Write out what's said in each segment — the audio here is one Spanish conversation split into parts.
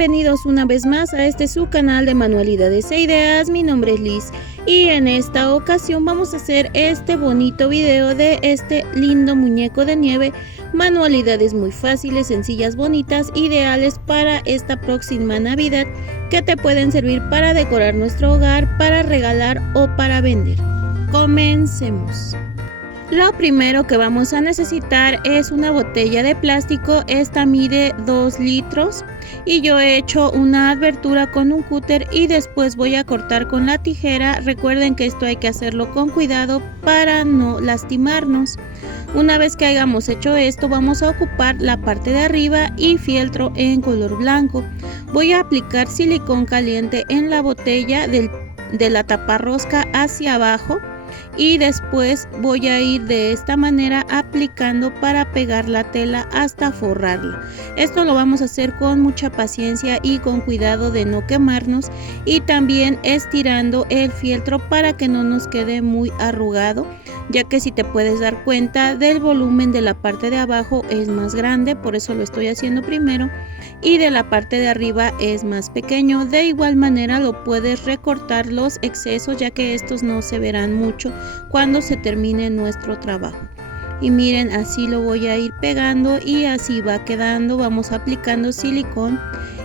Bienvenidos una vez más a su canal de manualidades e ideas. Mi nombre es Liz y en esta ocasión vamos a hacer este bonito video de este lindo muñeco de nieve. Manualidades muy fáciles, sencillas, bonitas, ideales para esta próxima Navidad, que te pueden servir para decorar nuestro hogar, para regalar o para vender. Comencemos. Lo primero que vamos a necesitar es una botella de plástico. Esta mide 2 litros y yo he hecho una abertura con un cúter y después voy a cortar con la tijera. Recuerden que esto hay que hacerlo con cuidado para no lastimarnos. Una vez que hayamos hecho esto, vamos a ocupar la parte de arriba y fieltro en color blanco. Voy a aplicar silicón caliente en la botella de la taparrosca hacia abajo. Y después voy a ir de esta manera aplicando para pegar la tela hasta forrarla. Esto lo vamos a hacer con mucha paciencia y con cuidado de no quemarnos, y también estirando el fieltro para que no nos quede muy arrugado, ya que si te puedes dar cuenta del volumen de la parte de abajo es más grande, por eso lo estoy haciendo primero, y de la parte de arriba es más pequeño. De igual manera lo puedes recortar los excesos, ya que estos no se verán mucho cuando se termine nuestro trabajo. Y miren, así lo voy a ir pegando y así va quedando. Vamos aplicando silicón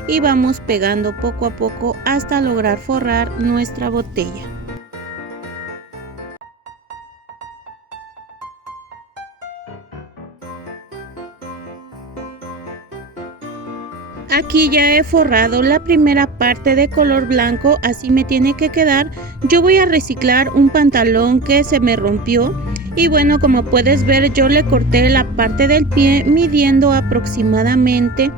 y vamos pegando poco a poco hasta lograr forrar nuestra botella. Aquí ya he forrado la primera parte de color blanco, así me tiene que quedar. Yo voy a reciclar un pantalón que se me rompió y bueno, como puedes ver, yo le corté la parte del pie midiendo aproximadamente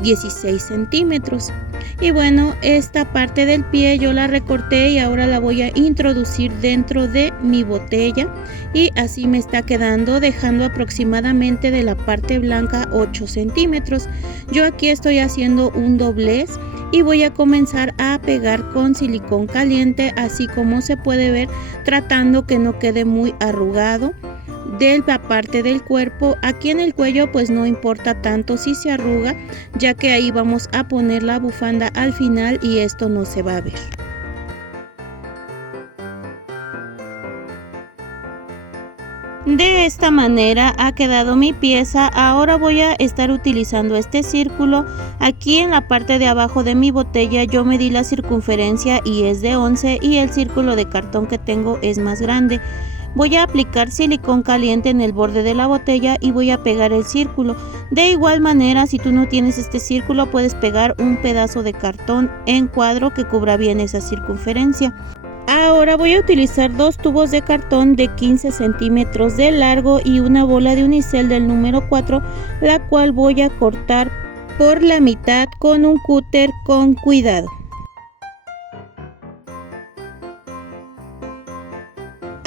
16 centímetros. Y bueno, esta parte del pie yo la recorté y ahora la voy a introducir dentro de mi botella y así me está quedando, dejando aproximadamente de la parte blanca 8 centímetros. Yo aquí estoy haciendo un doblez y voy a comenzar a pegar con silicón caliente, así como se puede ver, tratando que no quede muy arrugado de la parte del cuerpo. Aquí en el cuello pues no importa tanto si se arruga, ya que ahí vamos a poner la bufanda al final y esto no se va a ver. De esta manera ha quedado mi pieza. Ahora voy a estar utilizando este círculo. Aquí en la parte de abajo de mi botella yo medí la circunferencia y es de 11 y el círculo de cartón que tengo es más grande. Voy a aplicar silicón caliente en el borde de la botella y voy a pegar el círculo. De igual manera, si tú no tienes este círculo, puedes pegar un pedazo de cartón en cuadro que cubra bien esa circunferencia. Ahora voy a utilizar 2 tubos de cartón de 15 centímetros de largo y una bola de unicel del número 4, la cual voy a cortar por la mitad con un cúter con cuidado.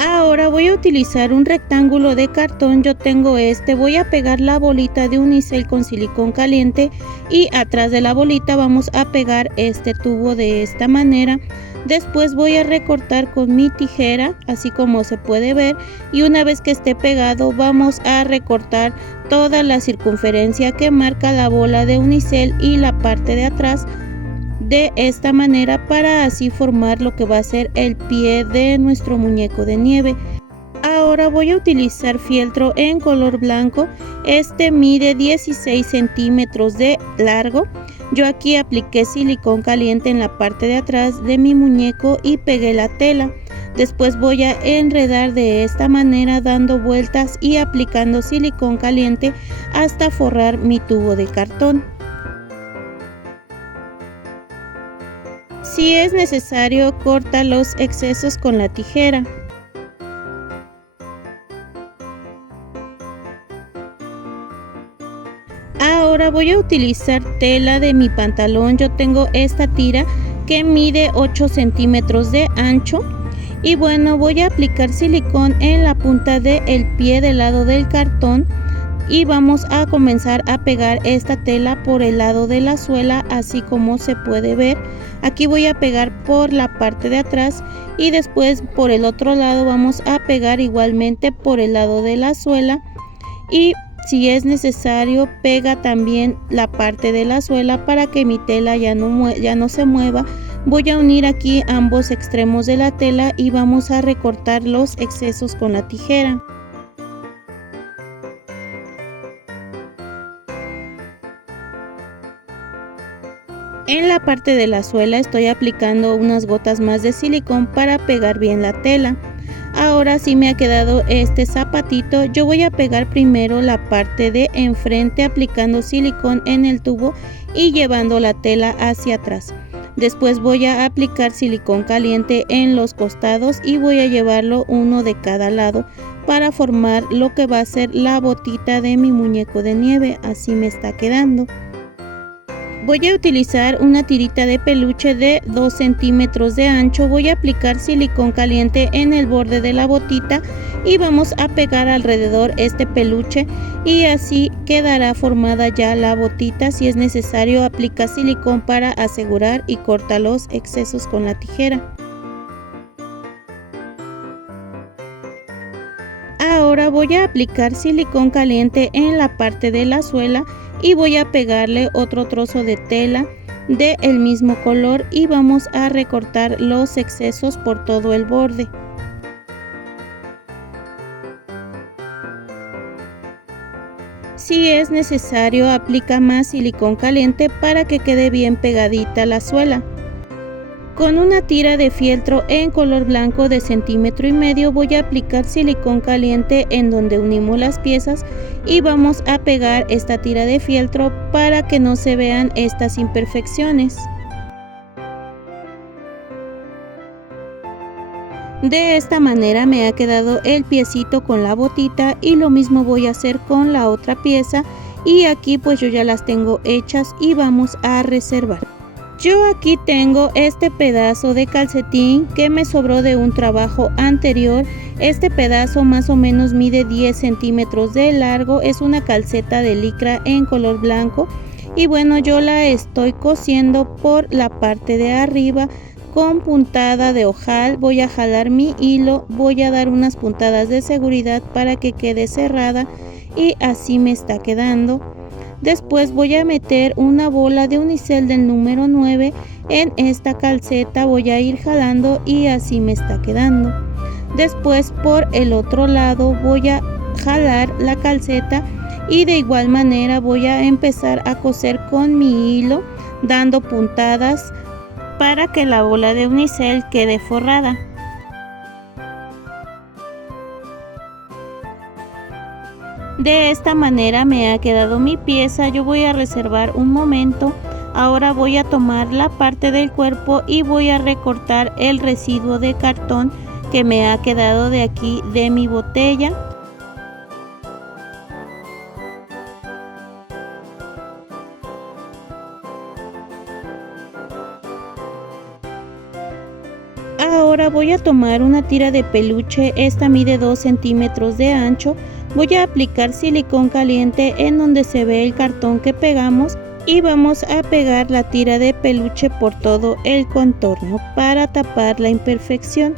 Ahora voy a utilizar un rectángulo de cartón, yo tengo voy a pegar la bolita de unicel con silicón caliente y atrás de la bolita vamos a pegar este tubo de esta manera. Después voy a recortar con mi tijera, así como se puede ver, y una vez que esté pegado vamos a recortar toda la circunferencia que marca la bola de unicel y la parte de atrás de esta manera, para así formar lo que va a ser el pie de nuestro muñeco de nieve. Ahora voy a utilizar fieltro en color blanco. Este mide 16 centímetros de largo. Yo aquí apliqué silicón caliente en la parte de atrás de mi muñeco y pegué la tela. Después voy a enredar de esta manera, dando vueltas y aplicando silicón caliente hasta forrar mi tubo de cartón. Si es necesario, corta los excesos con la tijera. Ahora voy a utilizar tela de mi pantalón. Yo tengo esta tira que mide 8 centímetros de ancho. Y bueno, voy a aplicar silicón en la punta del pie del lado del cartón. Y vamos a comenzar a pegar esta tela por el lado de la suela, así como se puede ver. Aquí voy a pegar por la parte de atrás y después por el otro lado vamos a pegar igualmente por el lado de la suela. Y Si es necesario, pega también la parte de la suela para que mi tela ya no se mueva. Voy a unir aquí ambos extremos de la tela y vamos a recortar los excesos con la tijera. En la parte de la suela estoy aplicando unas gotas más de silicón para pegar bien la tela. Ahora sí me ha quedado este zapatito. Yo voy a pegar primero la parte de enfrente aplicando silicón en el tubo y llevando la tela hacia atrás. Después voy a aplicar silicón caliente en los costados y voy a llevarlo uno de cada lado para formar lo que va a ser la botita de mi muñeco de nieve. Así me está quedando. Voy a utilizar una tirita de peluche de 2 centímetros de ancho. Voy a aplicar silicón caliente en el borde de la botita y vamos a pegar alrededor este peluche y así quedará formada ya la botita. Si es necesario, aplica silicón para asegurar y corta los excesos con la tijera. Ahora voy a aplicar silicón caliente en la parte de la suela y voy a pegarle otro trozo de tela del mismo color y vamos a recortar los excesos por todo el borde. Si es necesario, aplica más silicón caliente para que quede bien pegadita la suela. Con una tira de fieltro en color blanco de 1,5 centímetros voy a aplicar silicón caliente en donde unimos las piezas y vamos a pegar esta tira de fieltro para que no se vean estas imperfecciones. De esta manera me ha quedado el piecito con la botita y lo mismo voy a hacer con la otra pieza y aquí pues yo ya las tengo hechas y vamos a reservar. Yo aquí tengo este pedazo de calcetín que me sobró de un trabajo anterior. Este pedazo más o menos mide 10 centímetros de largo. Es una calceta de licra en color blanco. Y bueno, yo la estoy cosiendo por la parte de arriba con puntada de ojal. Voy a jalar mi hilo, voy a dar unas puntadas de seguridad para que quede cerrada y así me está quedando. Después voy a meter una bola de unicel del número 9 en esta calceta, voy a ir jalando y así me está quedando. Después por el otro lado voy a jalar la calceta y de igual manera voy a empezar a coser con mi hilo dando puntadas para que la bola de unicel quede forrada. De esta manera me ha quedado mi pieza. Yo voy a reservar un momento. Ahora voy a tomar la parte del cuerpo y voy a recortar el residuo de cartón que me ha quedado de aquí de mi botella. Ahora voy a tomar una tira de peluche, esta mide 2 centímetros de ancho. Voy a aplicar silicón caliente en donde se ve el cartón que pegamos y vamos a pegar la tira de peluche por todo el contorno para tapar la imperfección.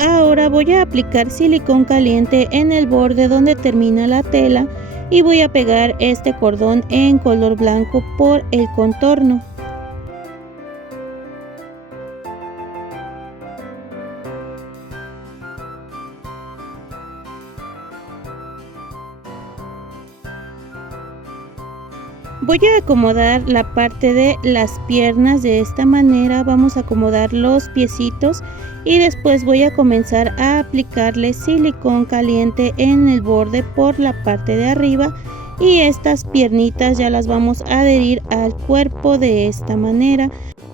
Ahora voy a aplicar silicón caliente en el borde donde termina la tela y voy a pegar este cordón en color blanco por el contorno. Voy a acomodar la parte de las piernas de esta manera, vamos a acomodar los piecitos y después voy a comenzar a aplicarle silicón caliente en el borde por la parte de arriba y estas piernitas ya las vamos a adherir al cuerpo de esta manera.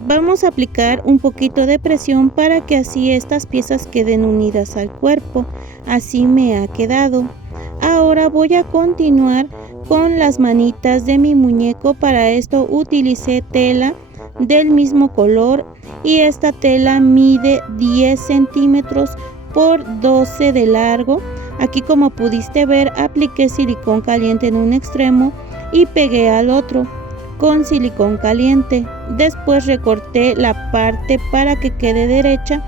Vamos a aplicar un poquito de presión para que así estas piezas queden unidas al cuerpo. Así me ha quedado. Ahora voy a continuar con las manitas de mi muñeco. Para esto utilicé tela del mismo color y esta tela mide 10 centímetros por 12 de largo. Aquí, como pudiste ver, apliqué silicón caliente en un extremo y pegué al otro. con silicón caliente. Después recorté la parte para que quede derecha.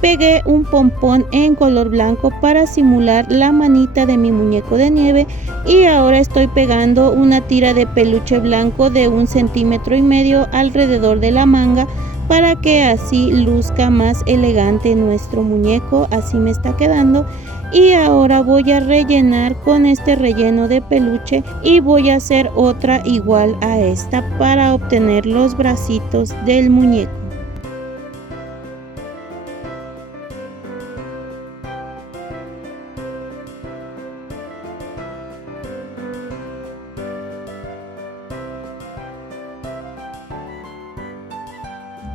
Pegué un pompón en color blanco para simular la manita de mi muñeco de nieve y ahora estoy pegando una tira de peluche blanco de 1,5 centímetros alrededor de la manga para que así luzca más elegante nuestro muñeco. Así me está quedando. Y ahora voy a rellenar con este relleno de peluche y voy a hacer otra igual a esta para obtener los bracitos del muñeco.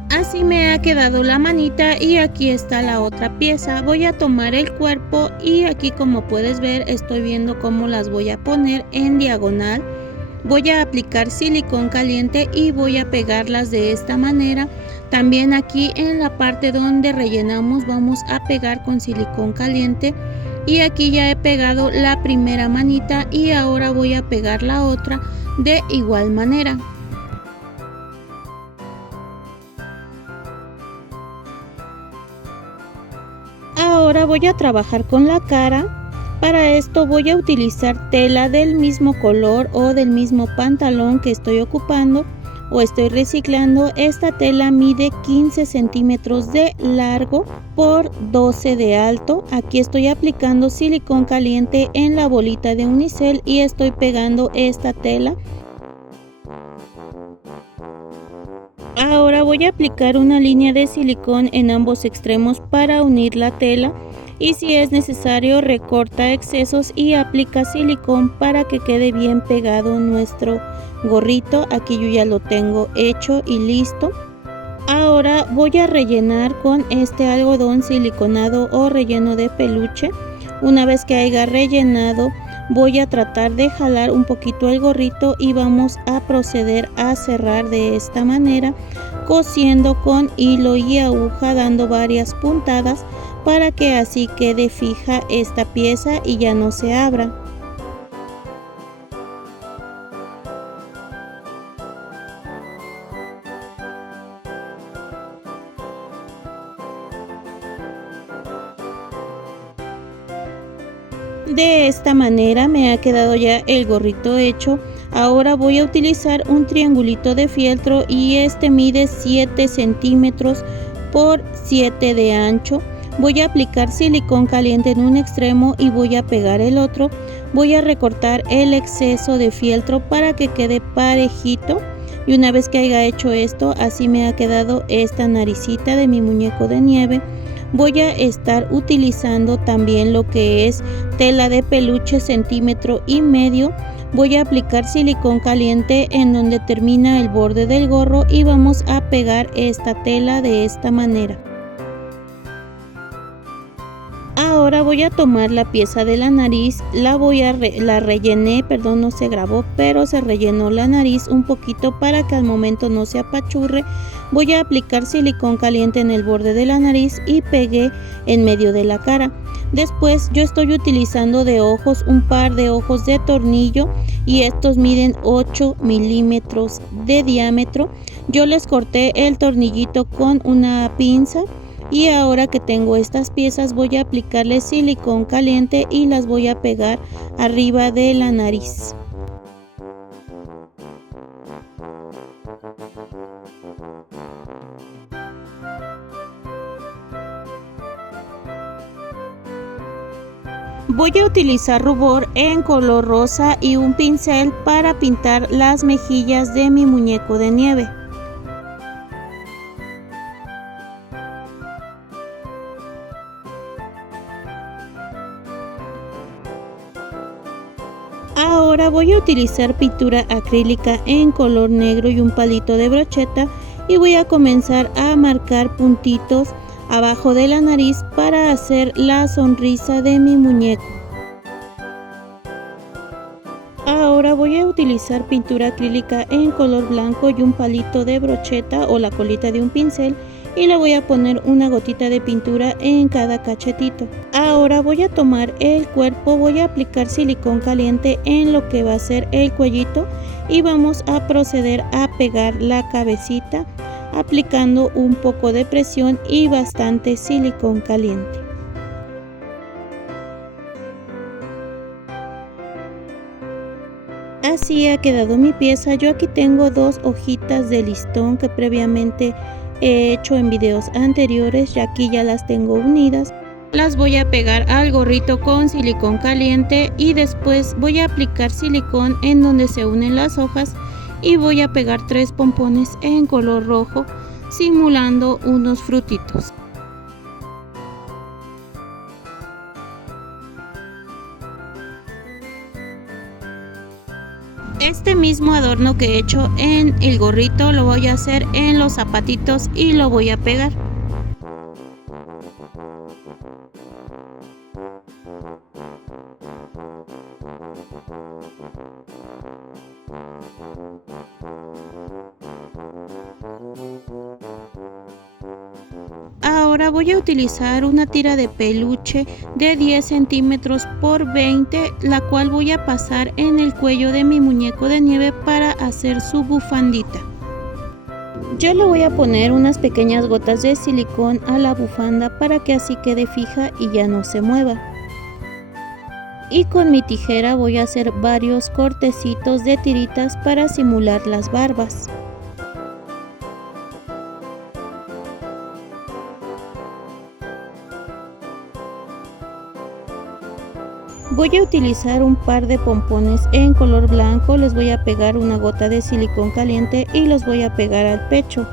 Así me ha quedado la manita y aquí está la otra pieza. Voy a tomar el cuerpo y aquí, como puedes ver, estoy viendo cómo las voy a poner en diagonal. Voy a aplicar silicón caliente y voy a pegarlas de esta manera. También aquí en la parte donde rellenamos vamos a pegar con silicón caliente. Y aquí ya he pegado la primera manita y ahora voy a pegar la otra de igual manera. Ahora voy a trabajar con la cara. Para esto voy a utilizar tela del mismo color o del mismo pantalón que estoy ocupando o estoy reciclando. Esta tela mide 15 centímetros de largo por 12 de alto. Aquí estoy aplicando silicón caliente en la bolita de unicel y estoy pegando esta tela. Ahora voy a aplicar una línea de silicón en ambos extremos para unir la tela y si es necesario recorta excesos y aplica silicón para que quede bien pegado nuestro gorrito. Aquí yo ya lo tengo hecho y listo. Ahora voy a rellenar con este algodón siliconado o relleno de peluche. Una vez que haya rellenado, voy a tratar de jalar un poquito el gorrito y vamos a proceder a cerrar de esta manera, cosiendo con hilo y aguja, dando varias puntadas para que así quede fija esta pieza y ya no se abra. De esta manera me ha quedado ya el gorrito hecho. Ahora voy a utilizar un triangulito de fieltro y este mide 7 centímetros por 7 de ancho. Voy a aplicar silicón caliente en un extremo y voy a pegar el otro. Voy a recortar el exceso de fieltro para que quede parejito. Y una vez que haya hecho esto, así me ha quedado esta naricita de mi muñeco de nieve. Voy a estar utilizando también lo que es tela de peluche 1,5 centímetros. Voy a aplicar silicón caliente en donde termina el borde del gorro y vamos a pegar esta tela de esta manera. Ahora voy a tomar la pieza de la nariz, la rellené, perdón, no se grabó, pero se rellenó la nariz un poquito para que al momento no se apachurre. Voy a aplicar silicón caliente en el borde de la nariz y pegué en medio de la cara. Después yo estoy utilizando de ojos un par de ojos de tornillo y estos miden 8 milímetros de diámetro. Yo les corté el tornillito con una pinza. Y ahora que tengo estas piezas voy a aplicarle silicón caliente y las voy a pegar arriba de la nariz. Voy a utilizar rubor en color rosa y un pincel para pintar las mejillas de mi muñeco de nieve. Ahora voy a utilizar pintura acrílica en color negro y un palito de brocheta y voy a comenzar a marcar puntitos abajo de la nariz para hacer la sonrisa de mi muñeco. Ahora voy a utilizar pintura acrílica en color blanco y un palito de brocheta o la colita de un pincel y le voy a poner una gotita de pintura en cada cachetito. Ahora voy a tomar el cuerpo, voy a aplicar silicón caliente en lo que va a ser el cuellito y vamos a proceder a pegar la cabecita aplicando un poco de presión y bastante silicón caliente. Así ha quedado mi pieza. Yo aquí tengo 2 hojitas de listón que previamente he hecho en videos anteriores y aquí ya las tengo unidas. Las voy a pegar al gorrito con silicón caliente y después voy a aplicar silicón en donde se unen las hojas y voy a pegar 3 pompones en color rojo simulando unos frutitos. Este mismo adorno que he hecho en el gorrito lo voy a hacer en los zapatitos y lo voy a pegar. Ahora voy a utilizar una tira de peluche de 10 centímetros por 20, la cual voy a pasar en el cuello de mi muñeco de nieve para hacer su bufandita. Yo le voy a poner unas pequeñas gotas de silicón a la bufanda para que así quede fija y ya no se mueva. Y con mi tijera voy a hacer varios cortecitos de tiritas para simular las barbas. Voy a utilizar un par de pompones en color blanco, les voy a pegar una gota de silicón caliente y los voy a pegar al pecho.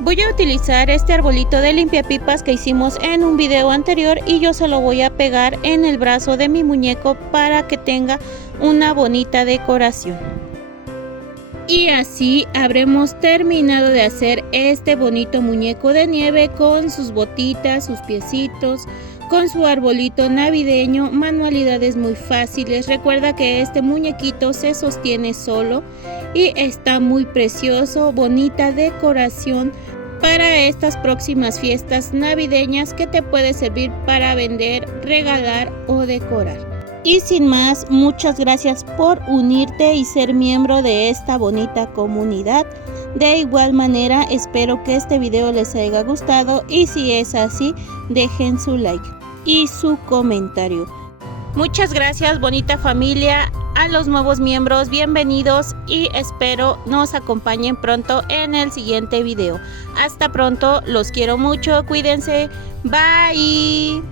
Voy a utilizar este arbolito de limpiapipas que hicimos en un video anterior y yo se lo voy a pegar en el brazo de mi muñeco para que tenga una bonita decoración. Y así habremos terminado de hacer este bonito muñeco de nieve con sus botitas, sus piecitos, con su arbolito navideño, manualidades muy fáciles. Recuerda que este muñequito se sostiene solo y está muy precioso, bonita decoración para estas próximas fiestas navideñas que te puede servir para vender, regalar o decorar. Y sin más, muchas gracias por unirte y ser miembro de esta bonita comunidad. De igual manera, espero que este video les haya gustado y si es así, dejen su like y su comentario. Muchas gracias, bonita familia. A los nuevos miembros, bienvenidos y espero nos acompañen pronto en el siguiente video. Hasta pronto, los quiero mucho, cuídense, bye.